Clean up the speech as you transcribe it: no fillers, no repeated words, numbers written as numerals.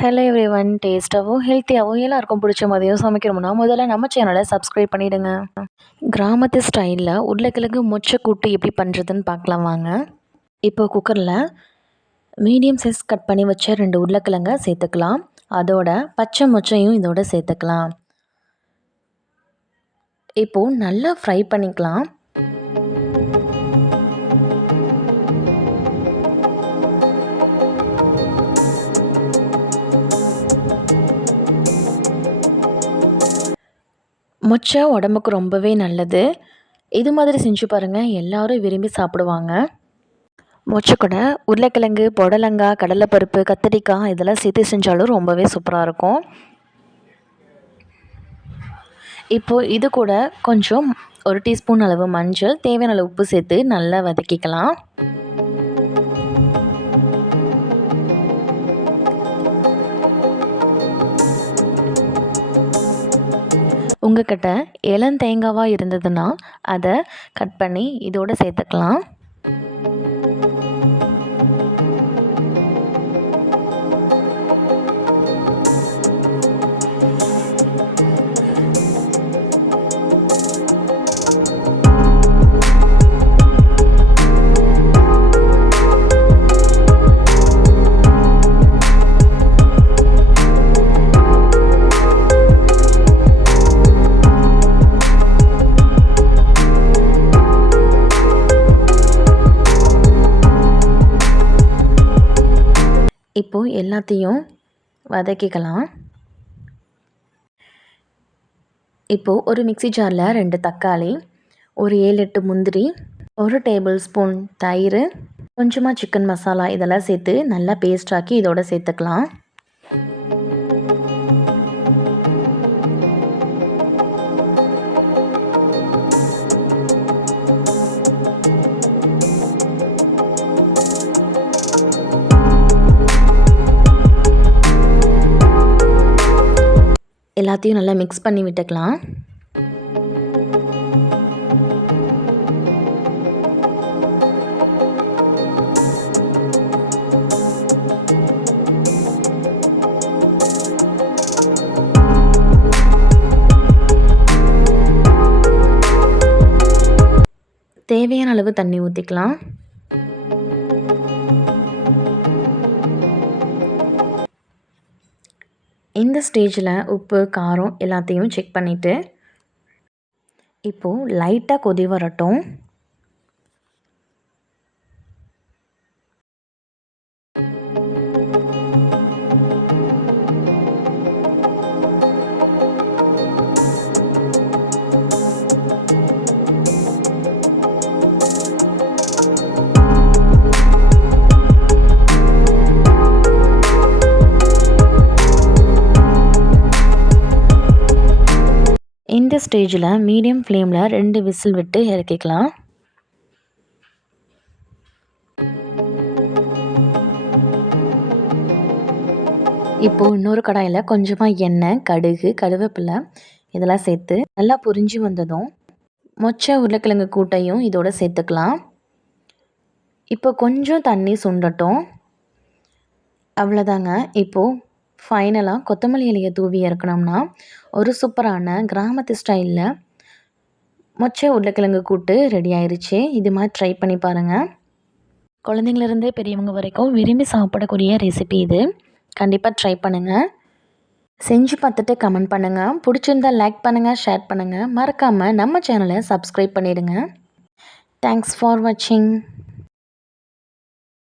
Hello everyone, டேஸ்ட்டாகவும் ஹெல்த்தியாகவும் எல்லாருக்கும் பிடிச்ச மாதிரியும் சமைக்கணும்னா முதல்ல நம்ம சேனலை சப்ஸ்கிரைப் பண்ணிவிடுங்க. கிராமத்து ஸ்டைலில் உருளைக்கிழங்கு மொச்சை கூட்டு எப்படி பண்ணுறதுன்னு பார்க்கலாம் வாங்க. இப்போ குக்கரில் மீடியம் சைஸ் கட் பண்ணி வச்ச 2 உருளைக்கிழங்க சேர்த்துக்கலாம். அதோட பச்சை மொச்சையும் இதோட சேர்த்துக்கலாம். இப்போது நல்லா ஃப்ரை பண்ணிக்கலாம். மொச்சை உடம்புக்கு ரொம்பவே நல்லது. இது மாதிரி செஞ்சு பாருங்கள், எல்லோரும் விரும்பி சாப்பிடுவாங்க. மொச்சை கூட உருளைக்கிழங்கு, புடலங்காய், கடலைப்பருப்பு, கத்திரிக்காய் இதெல்லாம் சேர்த்து செஞ்சாலும் ரொம்பவே சூப்பராக இருக்கும். இப்போது இது கூட கொஞ்சம் 1 டீஸ்பூன் அளவு மஞ்சள், தேவையான அளவு உப்பு சேர்த்து நல்லா வதக்கிக்கலாம். உங்கள்கிட்ட இளந்தேங்காவாக இருந்ததுன்னா அதை கட் பண்ணி இதோடு சேர்த்துக்கலாம். இப்போது எல்லாத்தையும் வதக்கிக்கலாம். இப்போது ஒரு மிக்ஸி ஜாரில் 2 தக்காளி, ஒரு 7-8 முந்திரி, 1 டேபிள் ஸ்பூன் தயிர், கொஞ்சமாக சிக்கன் மசாலா இதெல்லாம் சேர்த்து நல்லா பேஸ்டாக்கி இதோட சேர்த்துக்கலாம். எல்லாத்தையும் நல்லா மிக்ஸ் பண்ணி விட்டுக்கலாம். தேவையான அளவு தண்ணி ஊற்றிக்கலாம். இந்த ஸ்டேஜில் உப்பு, காரம் எல்லாத்தையும் செக் பண்ணிவிட்டு இப்போது லைட்டாக கொதி வரட்டும். இந்த ஸ்டேஜில் மீடியம் ஃப்ளேமில் 2 விசில் விட்டு இறக்கிக்கலாம். இப்போது இன்னொரு கடாயில் கொஞ்சமாக எண்ணெய், கடுகு, கருவேப்பிலை இதெல்லாம் சேர்த்து நல்லா பொரிஞ்சு வந்ததும் மொச்சை உருளைக்கிழங்கு கூட்டையும் இதோட சேர்த்துக்கலாம். இப்போ கொஞ்சம் தண்ணி சுண்டட்டும். அவ்வளோதாங்க. இப்போது ஃபைனலாக கொத்தமல்லி இலையை தூவி இறக்கணும்னா ஒரு சூப்பரான கிராமத்து ஸ்டைலில் மொச்சை உருளைக்கிழங்கு கூட்டு ரெடி ஆயிடுச்சு. இது மாதிரி ட்ரை பண்ணி பாருங்கள். குழந்தைங்களிருந்தே பெரியவங்க வரைக்கும் விரும்பி சாப்பிடக்கூடிய ரெசிபி இது. கண்டிப்பாக ட்ரை பண்ணுங்கள். செஞ்சு பார்த்துட்டு கமெண்ட் பண்ணுங்கள். பிடிச்சிருந்தால் லைக் பண்ணுங்கள், ஷேர் பண்ணுங்கள். மறக்காமல் நம்ம சேனலை சப்ஸ்கிரைப் பண்ணிவிடுங்க. தேங்க்ஸ் ஃபார் வாட்சிங்.